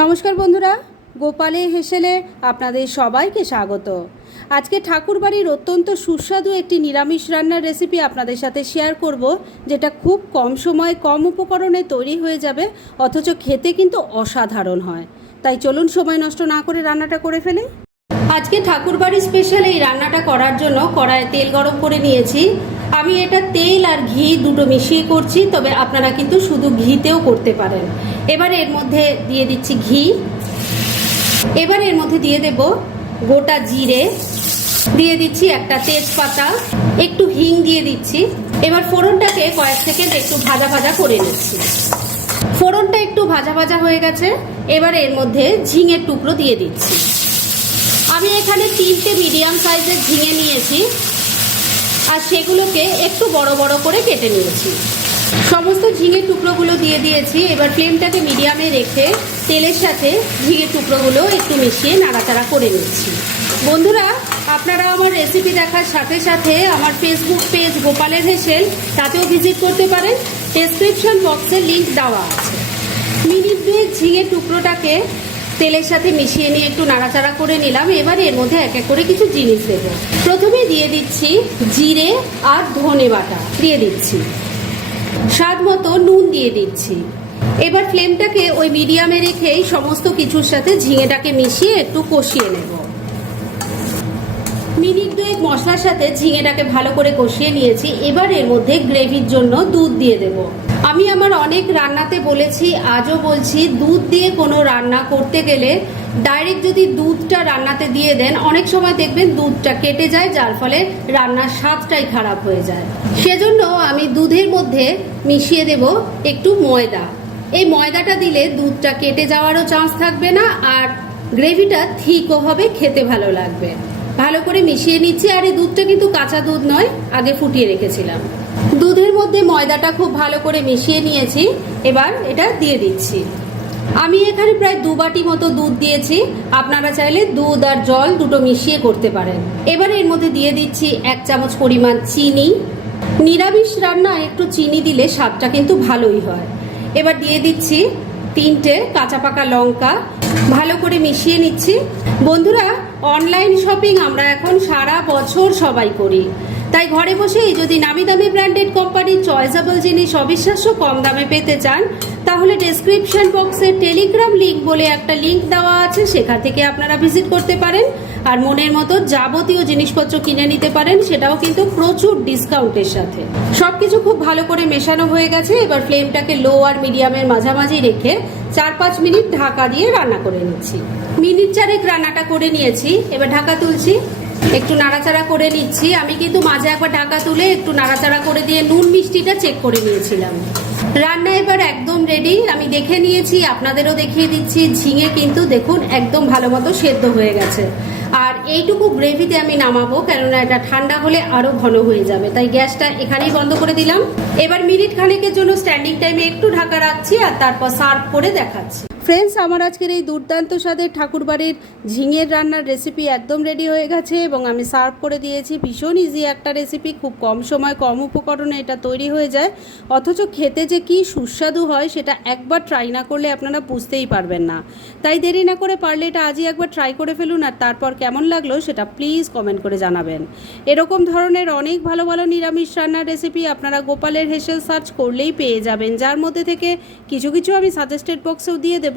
নমস্কার বন্ধুরা, গোপালে হেসেলে আপনাদের সবাইকে স্বাগত। আজকে ঠাকুরবাড়ির অত্যন্ত সুস্বাদু একটি নিরামিষ রান্নার রেসিপি আপনাদের সাথে শেয়ার করব, যেটা খুব কম সময়ে কম উপকরণে তৈরি হয়ে যাবে, অথচ খেতে কিন্তু অসাধারণ হয়। তাই চলুন সময় নষ্ট না করে রান্নাটা করে ফেলি। আজকে ঠাকুরবাড়ি স্পেশাল এই রান্নাটা করার জন্য কড়াইয়ে তেল গরম করে নিয়েছি। আমি এটা তেল আর ঘি দুটো মিশিয়ে করছি, তবে আপনারা কিন্তু শুধু ঘিতেও করতে পারেন। এবার এর মধ্যে দিয়ে দিচ্ছি ঘি। এবার এর মধ্যে দিয়ে দেব গোটা জিরে। দিয়ে দিচ্ছি একটা তেজপাতা। একটু হিং দিয়ে দিচ্ছি। এবার ফোড়নটাকে কয়েক সেকেন্ড একটু ভাজা ভাজা করে নিচ্ছি। ফোড়নটা একটু ভাজা ভাজা হয়ে গেছে। এবার এর মধ্যে ঝিঙের টুকরো দিয়ে দিচ্ছি। আমি এখানে তিনটে মিডিয়াম সাইজের ঝিঙে নিয়েছি। আর সেগুলোকে একটু বড় বড় করে কেটে নিয়েছি। সমস্ত ঝিঙের টুকরোগুলো দিয়ে দিয়েছি। এবার ফ্লেমটাকে মিডিয়ামে রেখে তেলের সাথে ঝিঙের টুকরোগুলো একটু মিশিয়ে নাড়াচাড়া করে নিচ্ছি। বন্ধুরা, আপনারা আমার রেসিপি দেখার সাথে সাথে আমার ফেসবুক পেজ গোপালের হেসেল, তাতেও ভিজিট করতে পারেন। ডেসক্রিপশন বক্সে লিঙ্ক দেওয়া আছে। মিনিট দুয়েক ঝিঙে টুকরোটাকে তেলের সাথে মিশিয়ে নিয়ে একটু নাড়াচাড়া করে নিলাম। এবার এর মধ্যে এক এক করে কিছু জিনিস দেব। প্রথমে দিয়ে দিচ্ছি জিরে আর ধনে বাটা। দিয়ে দিচ্ছি। স্বাদ মতো নুন দিয়ে দিচ্ছি। এবার ফ্লেমটাকে ওই মিডিয়ামে রেখেই সমস্ত কিছুর সাথে ঝিঙেটাকে মিশিয়ে একটু কষিয়ে নেব। মিনিট দুয়েক মশলার সাথে ঝিঙেটাকে ভালো করে কষিয়ে নিয়েছি। এবার এর মধ্যে গ্রেভির জন্য দুধ দিয়ে দেব। আমি আমার অনেক রান্নাতে বলেছি, আজও বলছি, দুধ দিয়ে কোনো রান্না করতে গেলে ডাইরেক্ট যদি দুধটা রান্নাতে দিয়ে দেন, অনেক সময় দেখবেন দুধটা কেটে যায়, যার ফলে রান্নার স্বাদটাই খারাপ হয়ে যায়। সেজন্য আমি দুধের মধ্যে মিশিয়ে দেব একটু ময়দা। এই ময়দাটা দিলে দুধটা কেটে যাওয়ারও চান্স থাকবে না, আর গ্রেভিটা থিকও হবে, খেতে ভালো লাগবে। ভালো করে মিশিয়ে নিচ্ছি, আর এই দুধটা কিন্তু কাঁচা দুধ নয়, আগে ফুটিয়ে রেখেছিলাম। দুধের মধ্যে ময়দাটা খুব ভালো করে মিশিয়ে নিয়েছি, এবার এটা দিয়ে দিচ্ছি। আমি এখানে প্রায় দু বাটি মতো দুধ দিয়েছি, আপনারা চাইলে দুধ আর জল দুটো মিশিয়ে করতে পারেন। এবার এর মধ্যে দিয়ে দিচ্ছি এক চামচ পরিমাণ চিনি। নিরামিষ রান্নায় একটু চিনি দিলে স্বাদটা কিন্তু ভালোই হয়। এবার দিয়ে দিচ্ছি তিনটে কাঁচা পাকা লঙ্কা ভালো করে মিশিয়ে নিচ্ছি। বন্ধুরা অনলাইন শপিং আমরা এখন সারা বছর সবাই করি। তাই ঘরে বসেই যদি নামি দামি ব্র্যান্ডেড কোম্পানির চয়েসেবল জিনিস অবিশ্বাস্য কম দামে পেতে চান, তাহলে ডেসক্রিপশন বক্সে টেলিগ্রাম লিঙ্ক বলে একটা লিঙ্ক দেওয়া আছে, সেখান থেকে আপনারা ভিজিট করতে পারেন। আর মনের মতো যাবতীয় জিনিসপত্র কিনে নিতে পারেন, সেটাও কিন্তু প্রচুর ডিসকাউন্টের সাথে। সব কিছু খুব ভালো করে মেশানো হয়ে গেছে, এবার ফ্লেমটাকে লো আর মিডিয়ামের মাঝামাঝি রেখে চার পাঁচ মিনিট ঢাকা দিয়ে রান্না করে নিচ্ছি। মিনিট চারেক রান্নাটা করে নিয়েছি, এবার ঢাকা তুলছি। একটু নাড়াচাড়া করে নিচ্ছি। আমি কিন্তু মাঝে একবার ঢাকা তুলে একটু নাড়াচাড়া করে দিয়ে নুন মিষ্টিটা চেক করে নিয়েছিলাম। রান্না এবার একদম রেডি আমি দেখে নিয়েছি, আপনাদেরও দেখিয়ে দিচ্ছি। ঝিঙে কিন্তু দেখুন একদম ভালো মতো সেদ্ধ হয়ে গেছে। আর এইটুকু গ্রেভিতে আমি নামাবো, কেননা এটা ঠান্ডা হলে আরও ঘন হয়ে যাবে। তাই গ্যাসটা এখানেই বন্ধ করে দিলাম। এবার মিনিট খানেকের জন্য স্ট্যান্ডিং টাইমে একটু ঢাকা রাখছি আর তারপর সার্ভ করে দেখাচ্ছি। ফ্রেন্ডস, আমার আজকের এই দুর্দান্ত স্বাদের ঠাকুরবাড়ির ঝিঙের রান্নার রেসিপি একদম রেডি হয়ে গেছে এবং আমি সার্ভ করে দিয়েছি ভীষণ ইজি একটা রেসিপি খুব কম সময়, কম উপকরণে এটা তৈরি হয়ে যায়। অথচ খেতে যে কি সুস্বাদু হয় সেটা একবার ট্রাই না করলে আপনারা বুঝতেই পারবেন না। তাই দেরি না করে পারলে এটা আজই একবার ট্রাই করে ফেলুন আর তারপর কেমন লাগল সেটা প্লিজ কমেন্ট করে জানাবেন। এরকম ধরনের অনেক ভালো ভালো নিরামিষ রান্নার রেসিপি আপনারা গোপালের হেসেল সার্চ করলেই পেয়ে যাবেন, যার মধ্যে থেকে কিছু কিছু আমি সাজেস্টেড বক্সেও দিয়ে দেবো।